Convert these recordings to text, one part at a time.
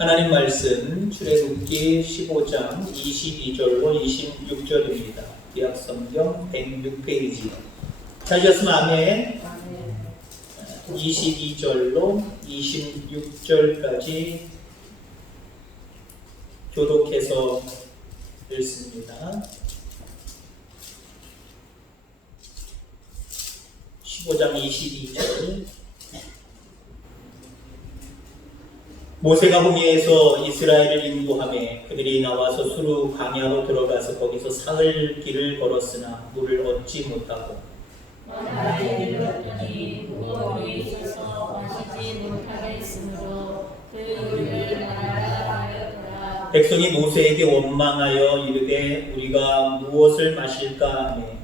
하나님 말씀 출애굽기 15장 22절로 26절입니다. 구약성경 106페이지. 찾으셨으면 아멘. 22절로 26절까지 교독해서 읽습니다. 15장 22절. 모세가 호미에서 이스라엘을 인도하며 그들이 나와서 수르 광야로 들어가서 거기서 사흘 길을 걸었으나 물을 얻지 못하고 만화에 이르렀더니 무거움이 있어서 마시지 못하게 했으므로 그 물을 마르다 하였더라. 백성이 모세에게 원망하여 이르되 우리가 무엇을 마실까 하매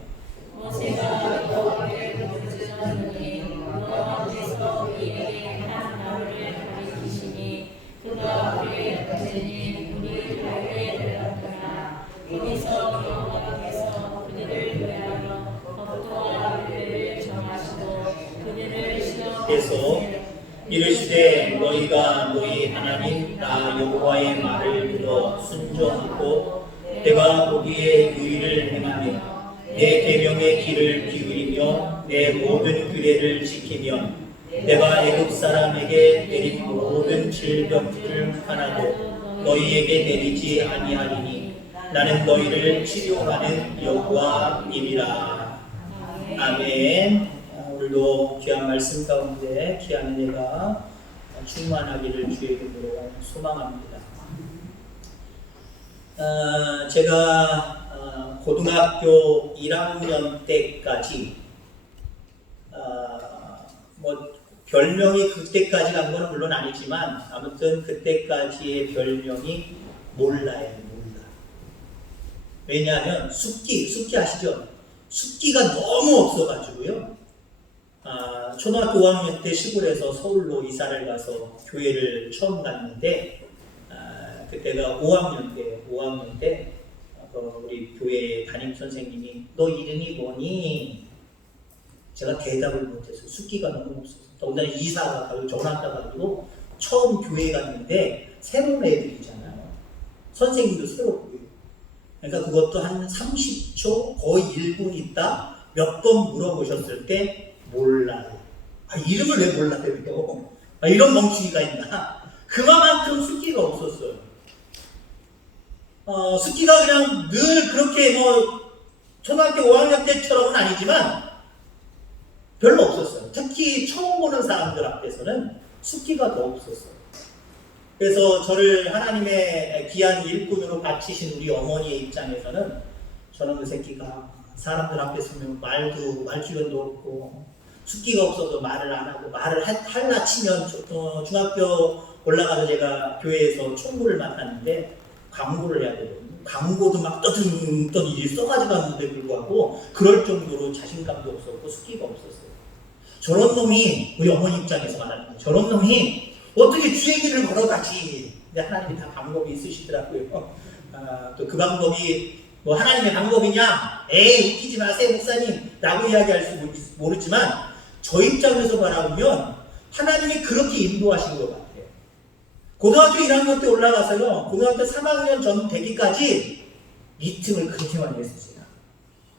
모세가 여호와께 부르짖었더니 여호와께서 그에게 한 나무를 가리키시니 그가 그의 가지니 물을 달게 되었더라. 거기서 여호와께서 그들을 위하여 법도와 규례를 정하시고 그들을 그래서 이르시되 너희가 너희 하나님 나 여호와의 말을 들어 순종하고 내가 보기에 의를 행하며 내 계명의 길을 기울이며 내 모든 규례를 지키면 내가 애굽 사람에게 내린 모든 질병을 하나도 너희에게 내리지 아니하리니 나는 너희를 치료하는 여호와님이라. 아멘. 오늘도 귀한 말씀 가운데 귀한 은혜가 충만하기를 주의 이름으로 소망합니다. 제가 고등학교 1학년 때까지 별명이 그때까지 간 거는 물론 아니지만 아무튼 그때까지의 별명이 몰라요. 몰라. 왜냐하면 숙기 아시죠? 숙기가 너무 없어가지고요. 초등학교 5학년 때 시골에서 서울로 이사를 가서 교회를 처음 갔는데 그때가 5학년 때 우리 교회 담임 선생님이 너 이름이 뭐니? 제가 대답을 못해서 숙기가 너무 없어서 더군다나 이사가 가고 전학 가가지고 처음 교회 갔는데 새로운 애들이잖아요. 선생님도 새롭고요. 그러니까 그것도 한 30초 거의 1분 있다 몇 번 물어보셨을 때 몰라요. 이름을 왜 몰라요? 이런 멍청이가 있나? 그만큼 숙기가 없었어요. 숙기가 그냥 늘 그렇게 초등학교 5학년 때처럼은 아니지만 별로 없었어요. 특히 처음 보는 사람들 앞에서는 숙기가 더 없었어요. 그래서 저를 하나님의 귀한 일꾼으로 바치신 우리 어머니의 입장에서는 저는 그 새끼가 사람들 앞에 서면 말주변도 없고 숙기가 없어서 말을 안 하고 말을 할라 치면 중학교 올라가서 제가 교회에서 총무를 맡았는데 광고를 해야 되거든요. 광고도 막 떠든 일이 써가지고 왔는데 불구하고 그럴 정도로 자신감도 없었고 숙기가 없었어요. 저런 놈이 우리 어머니 입장에서 말하는 거예요. 저런 놈이 어떻게 주의 길을 걸어가지. 근데 하나님이 다 방법이 있으시더라고요. 또 그 방법이 하나님의 방법이냐? 에이 웃기지 마세요 목사님 라고 이야기할 수 모르지만 저 입장에서 바라보면 하나님이 그렇게 인도하신 것 같아요. 고등학교 1학년 때 올라가서요 고등학교 3학년 전 되기까지 미팅을 그렇게 많이 했어요.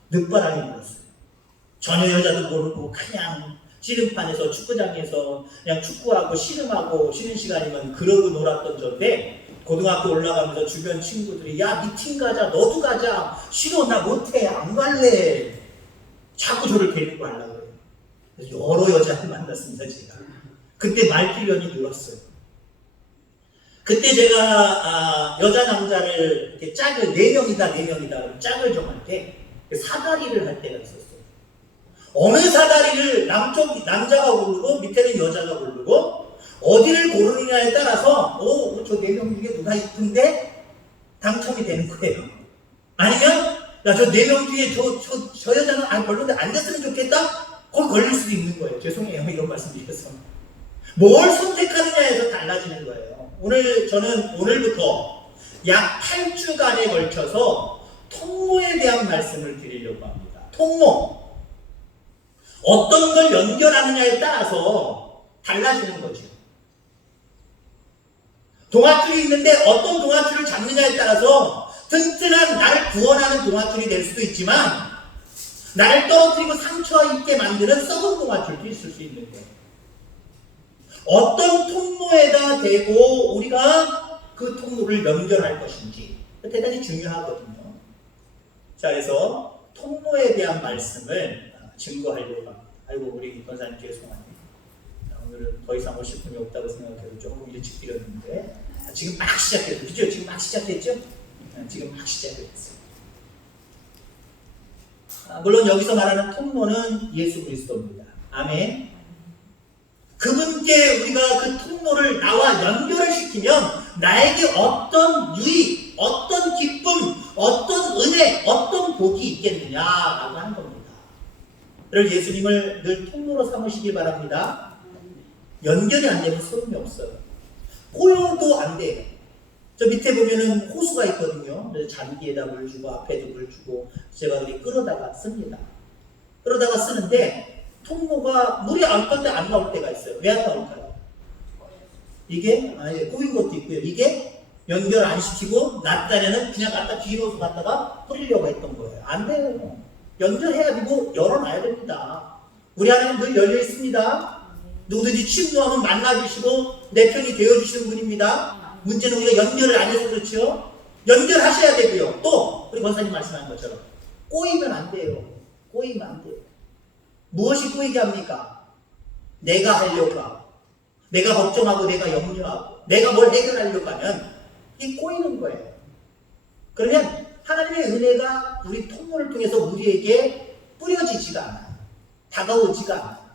늦바람이 불었어요. 전혀 여자도 모르고 그냥 씨름판에서 축구장에서 그냥 축구하고 씨름하고 쉬는 시간이면 그러고 놀았던 저인데 고등학교 올라가면서 주변 친구들이 야 미팅 가자 너도 가자 싫어 나 못해 안 갈래 자꾸 저를 데리고 가려고 해요. 그래서 여러 여자를 만났습니다. 제가 그때 말필연이 늘었어요. 그때 제가 여자 남자를 이렇게 짝을 4명이다 짝을 정할 때 사다리를 할 때가 있었어요. 어느 사다리를 남자가 고르고 밑에는 여자가 고르고 어디를 고르느냐에 따라서 저 4명 중에 누가 이쁜데 당첨이 되는 거예요. 아니면 저 4명 중에 저 여자는 별로인데 안 됐으면 좋겠다? 거기 걸릴 수도 있는 거예요. 죄송해요. 이런 말씀 드려서. 뭘 선택하느냐에서 달라지는 거예요. 저는 오늘부터 약 8주간에 걸쳐서 통모에 대한 말씀을 드리려고 합니다. 통모. 어떤 걸 연결하느냐에 따라서 달라지는 거죠. 동아줄이 있는데 어떤 동아줄을 잡느냐에 따라서 튼튼한 나를 구원하는 동아줄이 될 수도 있지만 나를 떨어뜨리고 상처 입게 만드는 썩은 동아줄도 있을 수 있는데 어떤 통로에다 대고 우리가 그 통로를 연결할 것인지 대단히 중요하거든요. 자, 그래서 통로에 대한 말씀을 증거하려고 합니다. 아이고 우리 권사님 죄송하네요. 오늘은 더 이상 오실 분이 없다고 생각해서 조금 일찍 드렸는데 지금 막 시작했죠. 그죠? 지금 막 시작했죠? 지금 막 시작했어요. 물론 여기서 말하는 통로는 예수 그리스도입니다. 아멘. 그분께 우리가 그 통로를 나와 연결을 시키면 나에게 어떤 유익, 어떤 기쁨, 어떤 은혜, 어떤 복이 있겠느냐라고 하는 겁니다. 그래서 예수님을 늘 통로로 삼으시기 바랍니다. 연결이 안 되면 소용이 없어요. 꼬여도 안 돼요. 저 밑에 보면은 호수가 있거든요. 그래서 잔디에다 물 주고 앞에도 물 주고 제가 우리 끌어다가 씁니다. 끌어다가 쓰는데 통로가 물이 안 건데 안 나올 때가 있어요. 왜 안 나올까요? 이게 꼬인 것도 있고요. 이게 연결 안 시키고 낮단에는 그냥 갖다 뒤로서 갖다가 뿌리려고 했던 거예요. 안 돼요. 연결해야 되고 열어놔야 됩니다. 우리 하나님 늘 열려 있습니다. 누구든지 침노하면 만나주시고 내 편이 되어주시는 분입니다. 문제는 우리가 연결을 안 해서 그렇죠. 연결하셔야 되고요. 또 우리 권사님 말씀하신 것처럼 꼬이면 안 돼요. 꼬이면 안 돼요. 무엇이 꼬이게 합니까? 내가 하려고 하고 내가 걱정하고 내가 염려하고 내가 뭘 해결하려고 하면 이게 꼬이는 거예요. 그러면 하나님의 은혜가 우리 통로를 통해서 우리에게 뿌려지지가 않아요. 다가오지가 않아요.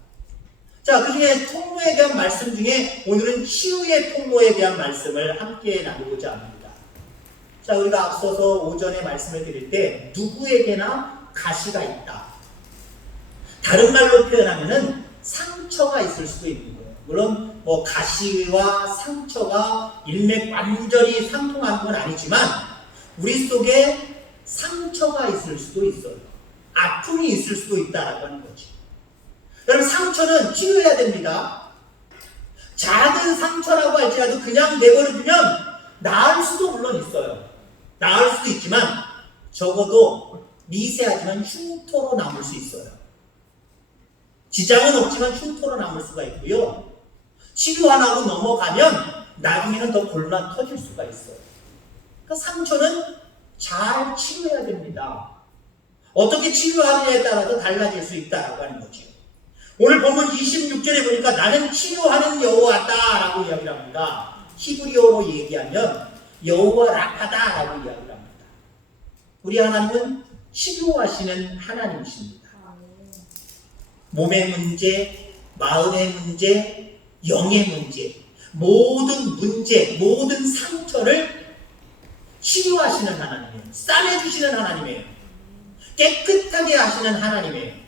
자, 그 중에 통로에 대한 말씀 중에 오늘은 치유의 통로에 대한 말씀을 함께 나누고자 합니다. 자, 우리가 앞서서 오전에 말씀을 드릴 때 누구에게나 가시가 있다. 다른 말로 표현하면은 상처가 있을 수도 있는 거예요. 물론 뭐 가시와 상처가 일맥완전히 상통하는 건 아니지만 우리 속에 상처가 있을 수도 있어요. 아픔이 있을 수도 있다라고 하는 거지. 여러분 상처는 치료해야 됩니다. 작은 상처라고 할지라도 그냥 내버려두면 나을 수도 물론 있어요. 나을 수도 있지만 적어도 미세하지만 흉터로 남을 수 있어요. 지장은 없지만 흉터로 남을 수가 있고요. 치료 안 하고 넘어가면 나중에는 더 골마 터질 수가 있어요. 그러니까 상처는 잘 치료해야 됩니다. 어떻게 치료하느냐에 따라서 달라질 수 있다라고 하는 거죠. 오늘 본문 26절에 보니까 나는 치료하는 여호와다라고 이야기를 합니다. 히브리어로 얘기하면 여호와 라파다라고 이야기를 합니다. 우리 하나님은 치료하시는 하나님이십니다. 몸의 문제, 마음의 문제, 영의 문제, 모든 상처를 치유하시는 하나님이에요. 싸매주시는 하나님이에요. 깨끗하게 하시는 하나님이에요.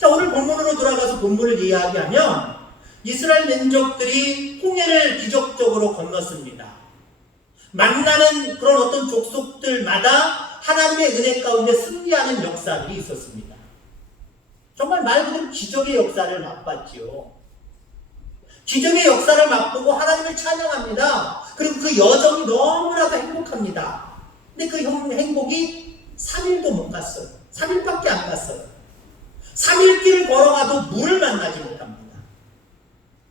자, 오늘 본문으로 돌아가서 본문을 이야기하면 이스라엘 민족들이 홍해를 기적적으로 건넜습니다. 만나는 그런 어떤 족속들마다 하나님의 은혜 가운데 승리하는 역사들이 있었습니다. 정말 말 그대로 기적의 역사를 맛봤지요. 기적의 역사를 맛보고 하나님을 찬양합니다. 그리고 그 여정이 너무나도 행복합니다. 근데 그 행복이 3일도 못 갔어요. 3일밖에 안 갔어요. 3일 길을 걸어가도 물을 만나지 못합니다.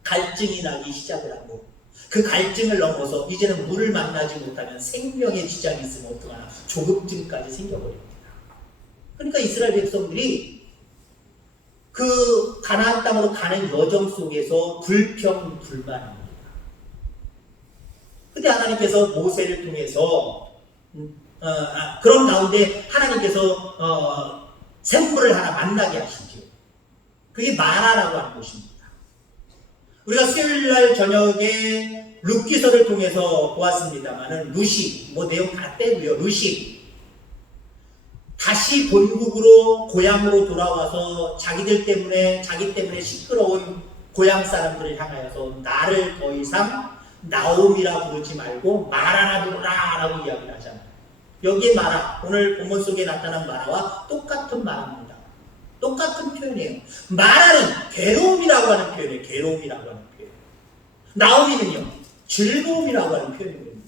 갈증이 나기 시작을 하고 그 갈증을 넘어서 이제는 물을 만나지 못하면 생명의 지장이 있으면 어떡하나 조급증까지 생겨버립니다. 그러니까 이스라엘 백성들이 그 가나안 땅으로 가는 여정 속에서 불평불만합니다. 그때 하나님께서 모세를 통해서 그런 가운데 하나님께서 샘물을 하나 만나게 하시죠. 그게 마라라고 하는 곳입니다. 우리가 수요일날 저녁에 룻기서를 통해서 보았습니다만은 루시, 내용 다 빼고요. 루시 다시 본국으로 고향으로 돌아와서 자기 때문에 시끄러운 고향 사람들을 향하여서 나를 더 이상 나옴이라 부르지 말고 마라라 부르라라고 이야기를 하잖아요. 여기에 마라, 오늘 본문 속에 나타난 마라와 똑같은 마라입니다. 똑같은 표현이에요. 마라는 괴로움이라고 하는 표현이에요. 괴로움이라고 하는 표현. 나오미는요, 즐거움이라고 하는 표현이거든요.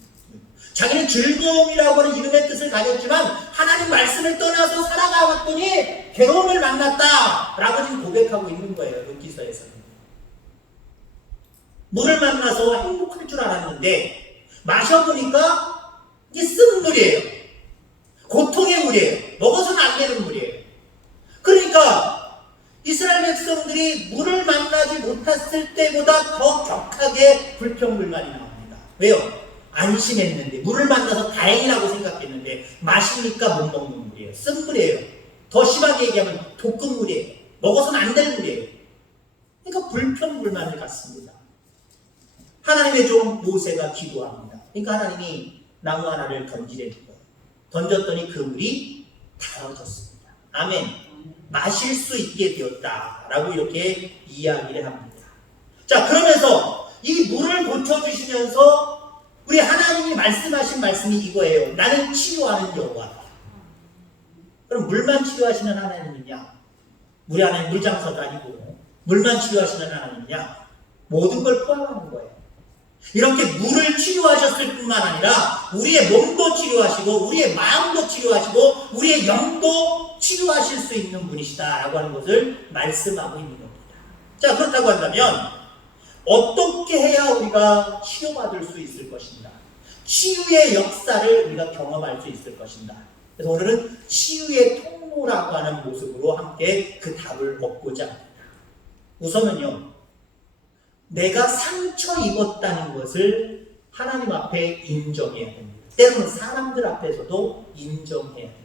자기는 즐거움이라고 하는 이름의 뜻을 가졌지만 하나님 말씀을 떠나서 살아가봤더니 괴로움을 만났다라고 지금 고백하고 있는 거예요. 룻기서에서는. 물을 만나서 행복할 줄 알았는데 마셔보니까 이게 쓴 물이에요. 고통의 물이에요. 먹어서는 안 되는 물이에요. 그러니까 이스라엘 백성들이 물을 만나지 못했을 때보다 더 격하게 불평불만이 나옵니다. 왜요? 안심했는데, 물을 만나서 다행이라고 생각했는데 마시니까 못 먹는 물이에요. 쓴 물이에요. 더 심하게 얘기하면 독극 물이에요. 먹어서는 안 될 물이에요. 그러니까 불평불만을 갖습니다. 하나님의 종 모세가 기도합니다. 그러니까 하나님이 나무 하나를 던지라는 거예요. 던졌더니 그 물이 달아졌습니다. 아멘. 마실 수 있게 되었다라고 이렇게 이야기를 합니다. 자, 그러면서 이 물을 고쳐주시면서 우리 하나님이 말씀하신 말씀이 이거예요. 나는 치료하는 여호와다. 그럼 물만 치료하시는 하나님이냐? 우리 하나님 물장사도 아니고 물만 치료하시는 하나님이냐? 모든 걸 포함하는 거예요. 이렇게 물을 치료하셨을 뿐만 아니라 우리의 몸도 치료하시고 우리의 마음도 치료하시고 우리의 영도 치료하실 수 있는 분이시다라고 하는 것을 말씀하고 있는 겁니다. 자, 그렇다고 한다면 어떻게 해야 우리가 치료받을 수 있을 것인가? 치유의 역사를 우리가 경험할 수 있을 것인가? 그래서 오늘은 치유의 통로라고 하는 모습으로 함께 그 답을 얻고자 합니다. 우선은요, 내가 상처 입었다는 것을 하나님 앞에 인정해야 됩니다. 때로는 사람들 앞에서도 인정해야 됩니다.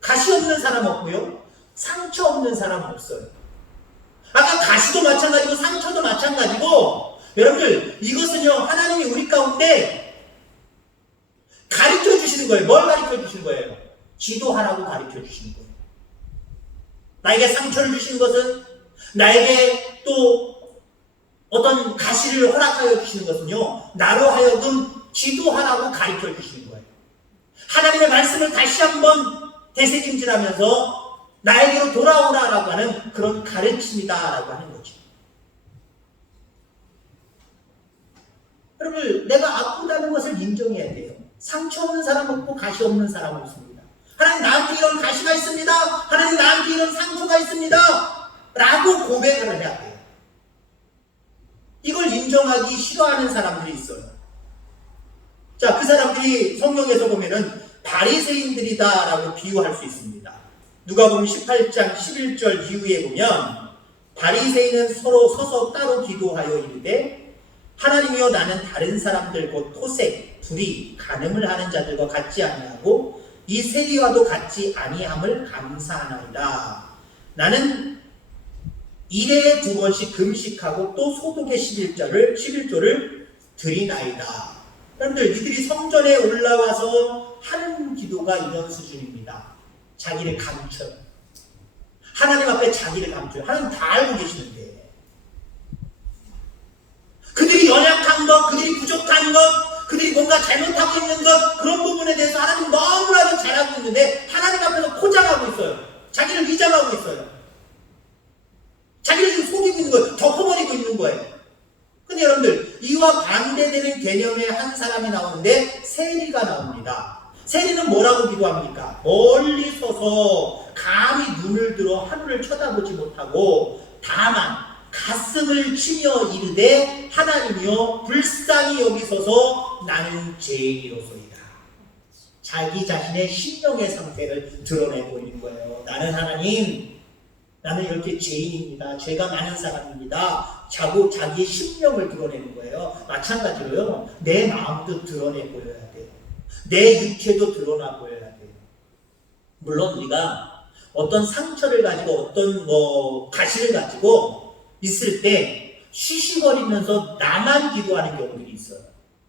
가시 없는 사람 없고요, 상처 없는 사람 없어요. 아까 가시도 마찬가지고 상처도 마찬가지고, 여러분들 이것은요 하나님이 우리 가운데 가르쳐 주시는 거예요. 뭘 가르쳐 주시는 거예요? 기도하라고 가르쳐 주시는 거예요. 나에게 상처를 주시는 것은, 나에게 또 어떤 가시를 허락하여 주시는 것은요, 나로 하여금 기도하라고 가르쳐 주시는 거예요. 하나님의 말씀을 다시 한번 되새김질하면서 나에게로 돌아오라라고 하는 그런 가르침이다라고 하는 거죠. 여러분, 내가 아프다는 것을 인정해야 돼요. 상처 없는 사람 없고 가시 없는 사람 없습니다. 하나님, 나한테 이런 가시가 있습니다. 하나님, 나한테 이런 상처가 있습니다. 라고 고백을 해야 돼요. 이걸 인정하기 싫어하는 사람들이 있어요. 자, 그 사람들이 성경에서 보면은 바리새인들이다라고 비유할 수 있습니다. 누가복음 18장 11절 이후에 보면 바리새인은 서로 서서 따로 기도하여 이르되, 하나님이여, 나는 다른 사람들 곧 토색, 불의, 간음을 하는 자들과 같지 아니하고 이 세리와도 같지 아니함을 감사하나이다. 나는 일에 2번씩 금식하고 또 소독의 11조를 드리나이다. 여러분들, 이들이 성전에 올라와서 하는 기도가 이런 수준입니다. 자기를 감춰요. 하나님 앞에 자기를 감춰요. 하나님 다 알고 계시는데, 그들이 연약한 것, 그들이 부족한 것, 그들이 뭔가 잘못하고 있는 것, 그런 부분에 대해서 하나님 너무나도 잘 알고 있는데 하나님 앞에서 포장하고 있어요. 자기를 위장하고 있어요. 자기를 지금 속이고 있는 거예요. 덮어버리고 있는 거예요. 근데 여러분들, 이와 반대되는 개념의 한 사람이 나오는데 세리가 나옵니다. 세리는 뭐라고 기도합니까? 멀리 서서 감히 눈을 들어 하늘을 쳐다보지 못하고 다만 가슴을 치며 이르되, 하나님이여, 불쌍히 여기소서, 나는 죄인이로소이다. 자기 자신의 심령의 상태를 드러내고 있는 거예요. 나는 하나님, 나는 이렇게 죄인입니다. 죄가 많은 사람입니다. 자기의 심령을 드러내는 거예요. 마찬가지로요, 내 마음도 드러내 보여야 돼요. 내 육체도 드러나 보여야 돼요. 물론 우리가 어떤 상처를 가지고 어떤 가시를 가지고 있을 때 쉬쉬거리면서 나만 기도하는 경우들이 있어요.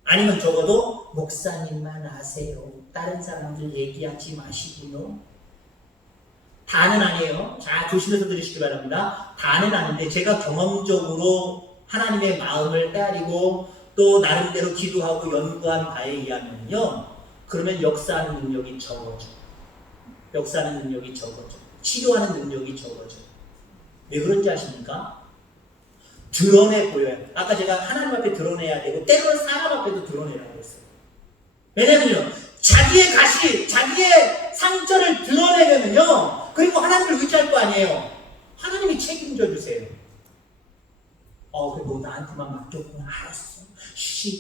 아니면 적어도 목사님만 아세요. 다른 사람들 얘기하지 마시고요. 다는 아니에요. 자, 조심해서 들으시기 바랍니다. 다는 아닌데 제가 경험적으로 하나님의 마음을 헤아리고 또 나름대로 기도하고 연구한 바에 의하면요, 그러면 역사하는 능력이 적어져. 역사하는 능력이 적어져. 치료하는 능력이 적어져. 왜 그런지 아십니까? 드러내 보여요. 아까 제가 하나님 앞에 드러내야 되고 때로는 사람 앞에도 드러내라고 했어요. 왜냐면요, 자기의 가시, 자기의 상처를 드러내면요, 그리고 하나님을 의지할 거 아니에요. 하나님이 책임져 주세요. 그래, 너 나한테만 맡겼구나. 알았어.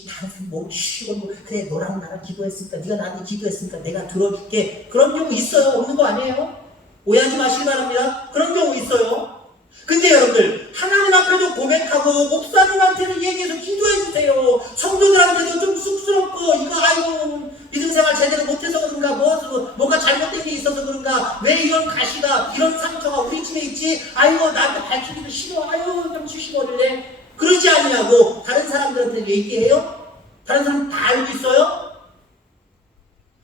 다른 사람 뭐 쉬고 뭐, 그래, 너랑 나랑 기도했으니까, 네가 나한테 기도했으니까 내가 들어줄게. 그런 경우 있어요. 없는 거 아니에요? 오해하지 마시기 바랍니다. 그런 경우 있어요. 근데 여러분들, 하나님 앞에도 고백하고 목사님한테도 얘기해서 기도해 주세요. 성도들한테도 좀 쑥스럽고 이거 아이고 믿음 생활 제대로 못해서 그런가, 뭐가 잘못된 게 있어서 그런가, 왜 이런 가시가, 이런 상처가 우리 집에 있지, 아이고 나한테 밝히기도 싫어, 아이고 좀 쉬시거든요. 그러지 아니하고 다른 사람들한테 얘기해요? 다른 사람 다 알고 있어요?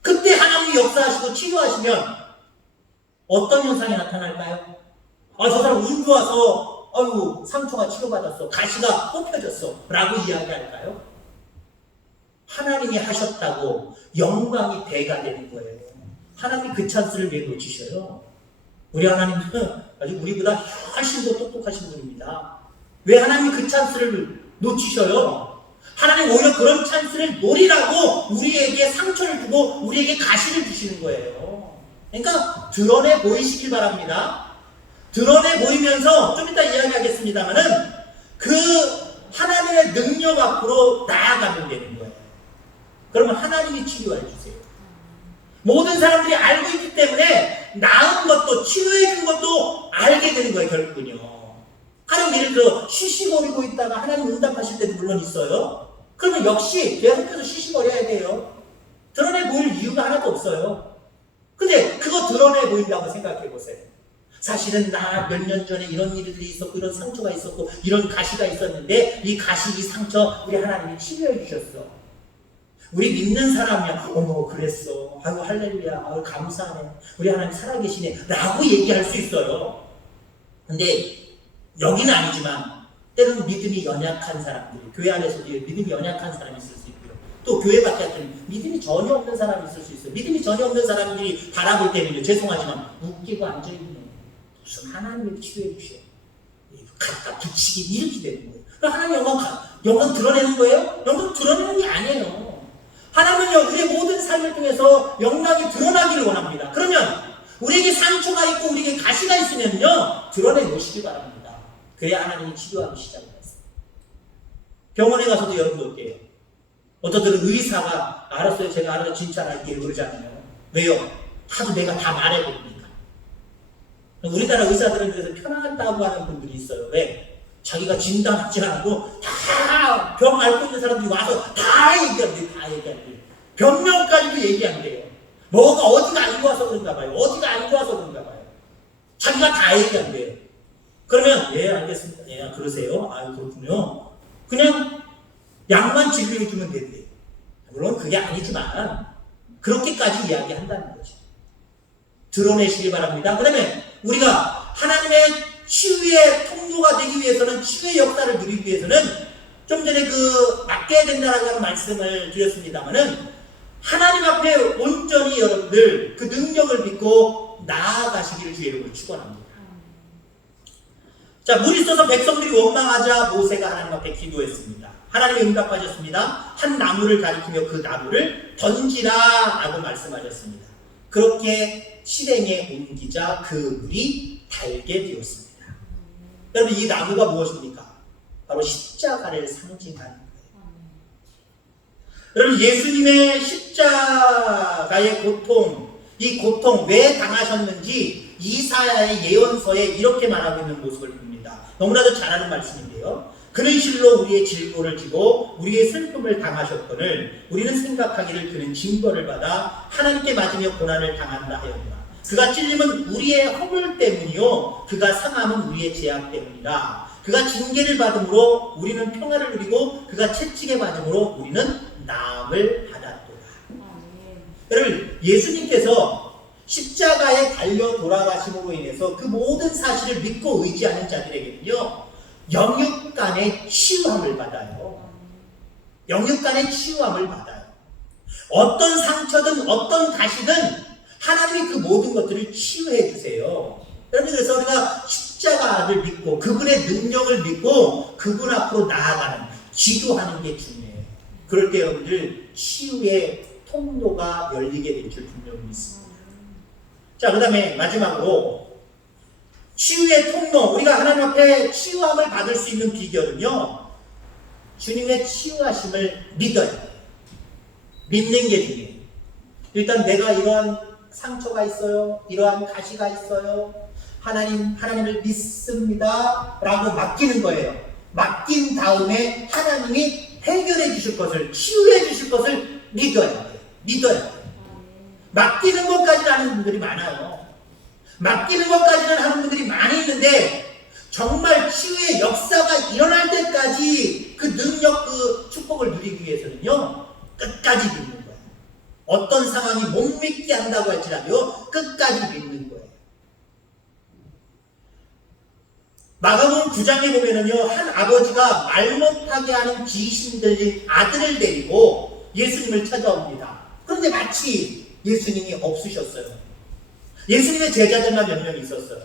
그때 하나님이 역사하시고 치료하시면 어떤 현상이 나타날까요? 저 사람 운 좋아서 아이고 상처가 치료받았어, 가시가 뽑혀졌어 라고 이야기할까요? 하나님이 하셨다고 영광이 배가 되는 거예요. 하나님이 그 찬스를 왜 놓치셔요? 우리 하나님은 아주 우리보다 훨씬 더 똑똑하신 분입니다. 왜 하나님이 그 찬스를 놓치셔요? 하나님 오히려 그런 찬스를 노리라고 우리에게 상처를 주고 우리에게 가시를 주시는 거예요. 그러니까 드러내 보이시길 바랍니다. 드러내 보이면서 좀 이따 이야기하겠습니다만은 그 하나님의 능력 앞으로 나아가면 되는 거예요. 그러면 하나님이 치료해 주세요. 모든 사람들이 알고 있기 때문에 나은 것도 치료해 준 것도 알게 되는 거예요, 결국은요. 하나님 예를 들어 쉬쉬거리고 있다가 하나님 응답하실 때도 물론 있어요. 그러면 역시 계속해서 쉬쉬거려야 돼요. 드러내 보일 이유가 하나도 없어요. 근데 그거 드러내 보인다고 생각해 보세요. 사실은 나 몇 년 전에 이런 일들이 있었고 이런 상처가 있었고 이런 가시가 있었는데 이 가시, 이 상처 우리 하나님이 치료해 주셨어. 우리 믿는 사람이야. 어머 그랬어. 아유 할렐루야. 아유 감사하네. 우리 하나님 살아계시네. 라고 얘기할 수 있어요. 근데 여기는 아니지만 때로는 믿음이 연약한 사람들이, 교회 안에서도 믿음이 연약한 사람이 있을 수 있고요. 또 교회 밖에 믿음이 전혀 없는 사람이 있을 수 있어요. 믿음이 전혀 없는 사람들이 바라볼 때는요, 죄송하지만 웃기고 앉아있네. 무슨 하나님이 치료해 주셔. 갖다 붙이기 이렇게 되는 거예요. 하나님 영광 드러내는 거예요? 영광 드러내는 게 아니에요. 하나님은요, 우리의 모든 삶을 통해서 영광이 드러나기를 원합니다. 그러면 우리에게 상처가 있고 우리에게 가시가 있으면요, 드러내 놓으시기 바랍니다. 그래야 하나님이 치료하기 시작했어요. 병원에 가서도 여러분 볼게요. 어떤 들은 의사가 알았어요, 제가 알아서 진찰할게요 그러잖아요. 왜요? 하도 내가 다 말해버리니까. 우리나라 의사들은 그래서 편하다고 하는 분들이 있어요. 왜? 자기가 진단하지 않고 다 병 앓고 있는 사람들이 와서 다 얘기한대요. 다 얘기한대요. 병명까지도 얘기한대요. 뭐가 어디가 안 좋아서 그런가 봐요. 어디가 안 좋아서 그런가 봐요. 자기가 다 얘기한대요. 그러면 예 알겠습니다. 예 그러세요. 아유 그렇군요. 그냥 약만 진료해 주면 된대요. 물론 그게 아니지만 그렇게까지 이야기한다는 거죠. 드러내시기 바랍니다. 그다음에 우리가 하나님의 치유의 통로가 되기 위해서는, 치유의 역사를 누리기 위해서는 좀 전에 맡겨야 된다라고 하는 말씀을 드렸습니다만은 하나님 앞에 온전히 여러분들 그 능력을 믿고 나아가시기를 주의 이름으로 축원합니다. 자, 물이 있어서 백성들이 원망하자 모세가 하나님 앞에 기도했습니다. 하나님이 응답하셨습니다. 한 나무를 가리키며 그 나무를 던지라 라고 말씀하셨습니다. 그렇게 실행에 옮기자 그 물이 달게 되었습니다. 여러분 이 나무가 무엇입니까? 바로 십자가를 상징하는 거예요. 여러분 예수님의 십자가의 고통, 이 고통 왜 당하셨는지 이사야의 예언서에 이렇게 말하고 있는 모습을 봅니다. 너무나도 잘 아는 말씀인데요. 그는 실로 우리의 질고를 지고 우리의 슬픔을 당하셨거늘 우리는 생각하기를 그는 징벌을 받아 하나님께 맞으며 고난을 당한다 하였노라. 그가 찔림은 우리의 허물 때문이요 그가 상함은 우리의 죄악 때문이라. 그가 징계를 받음으로 우리는 평화를 누리고 그가 채찍에 맞음으로 우리는 나음을 받았도다. 여러분 예수님께서 십자가에 달려 돌아가심으로 인해서 그 모든 사실을 믿고 의지하는 자들에게는요 영육간의 치유함을 받아요. 영육간의 치유함을 받아요. 어떤 상처든 어떤 가시든 하나님이 그 모든 것들을 치유해 주세요. 여러분 그래서 우리가 십자가를 믿고 그분의 능력을 믿고 그분 앞으로 나아가는, 기도하는 게 중요해요. 그럴 때 여러분들 치유의 통로가 열리게 될 줄 분명히 믿습니다. 자, 그 다음에 마지막으로 치유의 통로, 우리가 하나님 앞에 치유함을 받을 수 있는 비결은요, 주님의 치유하심을 믿어야 돼요. 믿는 게 중요해요. 일단 내가 이러한 상처가 있어요, 이러한 가시가 있어요, 하나님을 믿습니다 라고 맡기는 거예요. 맡긴 다음에 하나님이 해결해 주실 것을, 치유해 주실 것을 믿어야 돼요. 믿어야 돼요. 맡기는 것까지는 하는 분들이 많아요. 맡기는 것까지는 하는 분들이 많이 있는데, 정말 치유의 역사가 일어날 때까지 그 능력, 그 축복을 누리기 위해서는요, 끝까지 믿는 거예요. 어떤 상황이 못 믿게 한다고 할지라도 끝까지 믿는 거예요. 마가복음 9장에 보면은요, 한 아버지가 말 못하게 하는 귀신 들린 아들을 데리고 예수님을 찾아옵니다. 그런데 마치 예수님이 없으셨어요. 예수님의 제자들만 몇 명 있었어요.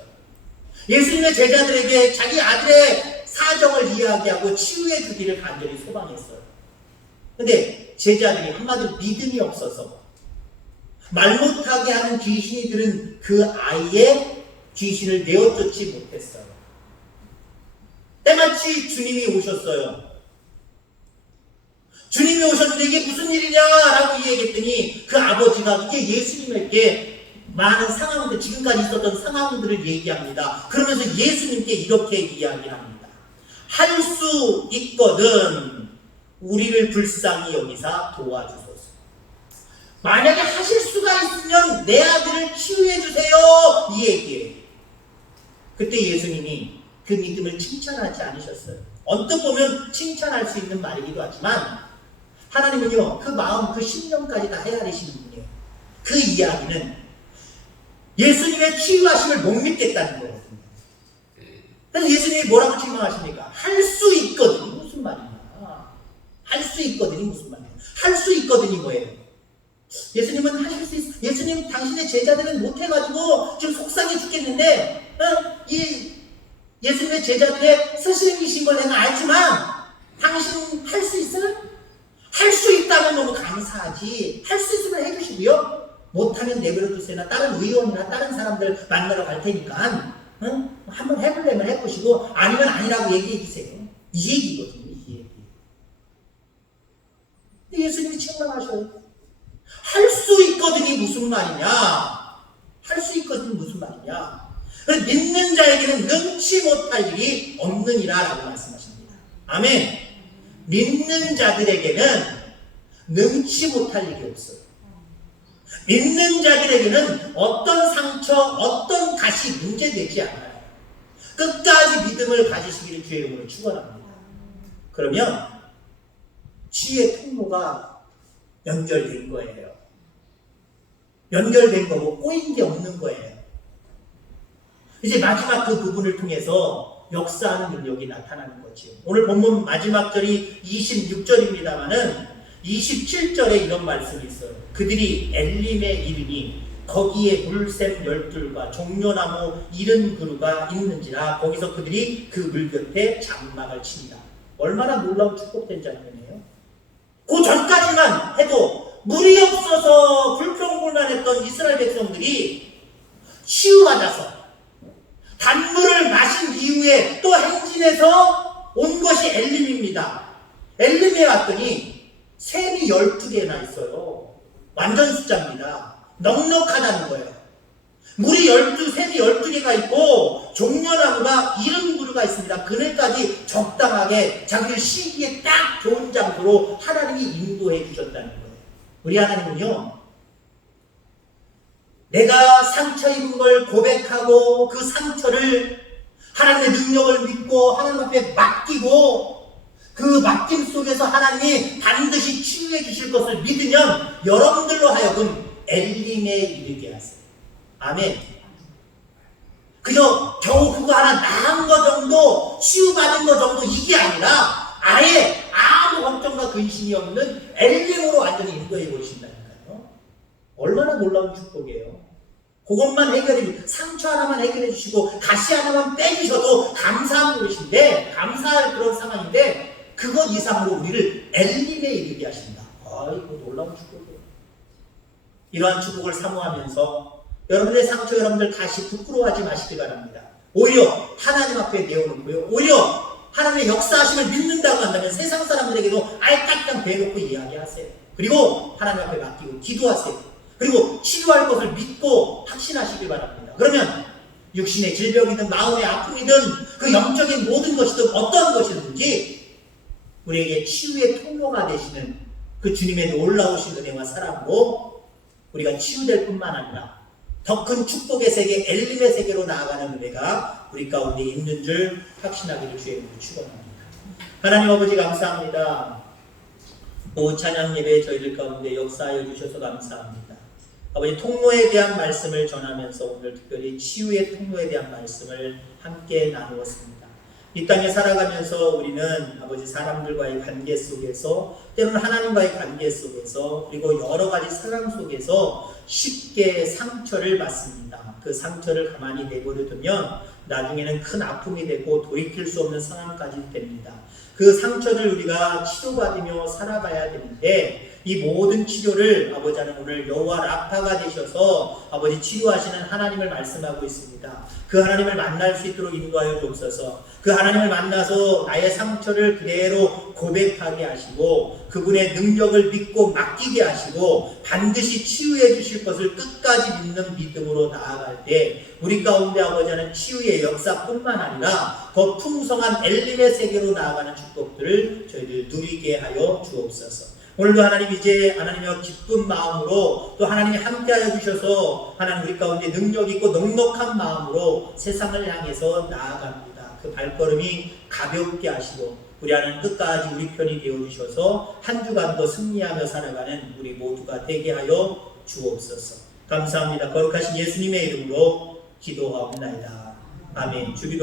예수님의 제자들에게 자기 아들의 사정을 이야기하고 치유해 주기를 간절히 소망했어요. 근데 제자들이 한마디로 믿음이 없어서 말 못하게 하는 귀신이 들은 그 아이의 귀신을 내어쫓지 못했어요. 때마치 주님이 오셨어요. 주님이 오셨는데 이게 무슨 일이냐라고 이야기했더니 그 아버지가 이게 예수님에게 많은 상황들, 지금까지 있었던 상황들을 얘기합니다. 그러면서 예수님께 이렇게 이야기합니다. 할 수 있거든 우리를 불쌍히 여기사 도와주소서. 만약에 하실 수가 있으면 내 아들을 치유해 주세요, 이 얘기예요. 그때 예수님이 그 믿음을 칭찬하지 않으셨어요. 언뜻 보면 칭찬할 수 있는 말이기도 하지만 하나님은요, 그 마음, 그 심령까지 다 헤아리시는 분이에요. 그 이야기는 예수님의 치유하심을 못 믿겠다는 거거든요. 그래서 예수님이 뭐라고 책망하십니까? 할 수 있거든이 무슨 말이냐? 할 수 있거든이 무슨 말이냐? 할 수 있거든이 뭐예요? 예수님은 하실 수 있어. 예수님 당신의 제자들은 못해가지고 지금 속상해 죽겠는데, 이 예수님의 제자들의 스승이신 걸 내가 알지만 당신 할 수 있어요? 할 수 있다면 너무 감사하지. 할 수 있으면 해주시고요. 못하면 내버려 두세요. 다른 의원이나 다른 사람들 만나러 갈 테니까 한번 해보려면 해보시고 아니면 아니라고 얘기해 주세요. 이 얘기거든요. 이 얘기. 예수님이 책망하셔요. 할 수 있거든이 무슨 말이냐? 할 수 있거든이 무슨 말이냐? 믿는 자에게는 능치 못할 일이 없느니라 라고 말씀하십니다. 아멘. 믿는 자들에게는 능치 못할 일이 없어요. 믿는 자들에게는 어떤 상처, 어떤 가시 문제되지 않아요. 끝까지 믿음을 가지시기를 주의 이름으로 축원합니다. 그러면 치유의 통로가 연결된 거예요. 연결된 거고 꼬인 게 없는 거예요. 이제 마지막 그 부분을 통해서 역사하는 능력이 나타나는 거죠. 오늘 본문 마지막 절이 26절입니다만은 27절에 이런 말씀이 있어요. 그들이 엘림에 이르니 거기에 물샘 12과 종려나무 70그루가 있는지라 거기서 그들이 그 물 곁에 장막을 치니라. 얼마나 놀라운 축복된 장면이에요. 그 전까지만 해도 물이 없어서 불평불만했던 이스라엘 백성들이 치유받아서 단물을 마신 이후에 또 행진해서 온 것이 엘림입니다. 엘림에 왔더니 샘이 12개나 있어요. 완전 숫자입니다. 넉넉하다는 거예요. 샘이 12개가 있고 종려나무가 70그루가 있습니다. 그늘까지 적당하게 자기들 쉬기에 딱 좋은 장소로 하나님이 인도해 주셨다는 거예요. 우리 하나님은요, 내가 상처 입은 걸 고백하고 그 상처를 하나님의 능력을 믿고 하나님 앞에 맡기고 그 맡김 속에서 하나님이 반드시 치유해 주실 것을 믿으면 여러분들로 하여금 엘림에 이르게 하세요. 아멘. 그저 겨우 그거 하나 나은 거 정도, 치유받은 거 정도 이게 아니라 아예 아무 걱정과 근심이 없는 엘림으로 완전히 인도해 보신다니까요. 얼마나 놀라운 축복이에요. 그것만 해결해, 상처 하나만 해결해 주시고 가시 하나만 빼주셔도 감사한 것인데, 감사할 그런 상황인데 그것 이상으로 우리를 엘림에 이르게 하신다. 이거 놀라운 축복이에요. 이러한 축복을 사모하면서 여러분의 상처, 여러분들 다시 부끄러워하지 마시기 바랍니다. 오히려 하나님 앞에 내어놓고요, 오히려 하나님의 역사하심을 믿는다고 한다면 세상 사람들에게도 알까딱 대놓고 이야기하세요. 그리고 하나님 앞에 맡기고 기도하세요. 그리고 치료할 것을 믿고 확신하시길 바랍니다. 그러면 육신의 질병이든 마음의 아픔이든 그 영적인 모든 것이든 어떠한 것이든지 우리에게 치유의 통로가 되시는 그 주님의 놀라우신 은혜와 사랑으로 우리가 치유될 뿐만 아니라 더 큰 축복의 세계, 엘림의 세계로 나아가는 은혜가 우리 가운데 있는 줄 확신하기를 주의 이름으로 축원합니다. 하나님 아버지 감사합니다. 오 찬양 예배 저희들 가운데 역사하여 주셔서 감사합니다. 아버지, 통로에 대한 말씀을 전하면서 오늘 특별히 치유의 통로에 대한 말씀을 함께 나누었습니다. 이 땅에 살아가면서 우리는 아버지 사람들과의 관계 속에서, 때로는 하나님과의 관계 속에서, 그리고 여러 가지 상황 속에서 쉽게 상처를 받습니다. 그 상처를 가만히 내버려 두면 나중에는 큰 아픔이 되고 돌이킬 수 없는 상황까지 됩니다. 그 상처를 우리가 치료받으며 살아가야 되는데, 이 모든 치료를 아버지 하나님 오늘 여호와 라파가 되셔서 아버지 치료하시는 하나님을 말씀하고 있습니다. 그 하나님을 만날 수 있도록 인도하여 주옵소서. 그 하나님을 만나서 나의 상처를 그대로 고백하게 하시고 그분의 능력을 믿고 맡기게 하시고 반드시 치유해 주실 것을 끝까지 믿는 믿음으로 나아갈 때 우리 가운데 아버지 하나님 치유의 역사뿐만 아니라 더 풍성한 엘림의 세계로 나아가는 축복들을 저희들 누리게 하여 주옵소서. 오늘도 하나님 이제 하나님의 기쁜 마음으로 또 하나님이 함께하여 주셔서 하나님 우리 가운데 능력 있고 넉넉한 마음으로 세상을 향해서 나아갑니다. 그 발걸음이 가볍게 하시고 우리 하나님 끝까지 우리 편이 되어주셔서 한 주간도 승리하며 살아가는 우리 모두가 되게 하여 주옵소서. 감사합니다. 거룩하신 예수님의 이름으로 기도하옵나이다. 아멘. 주기도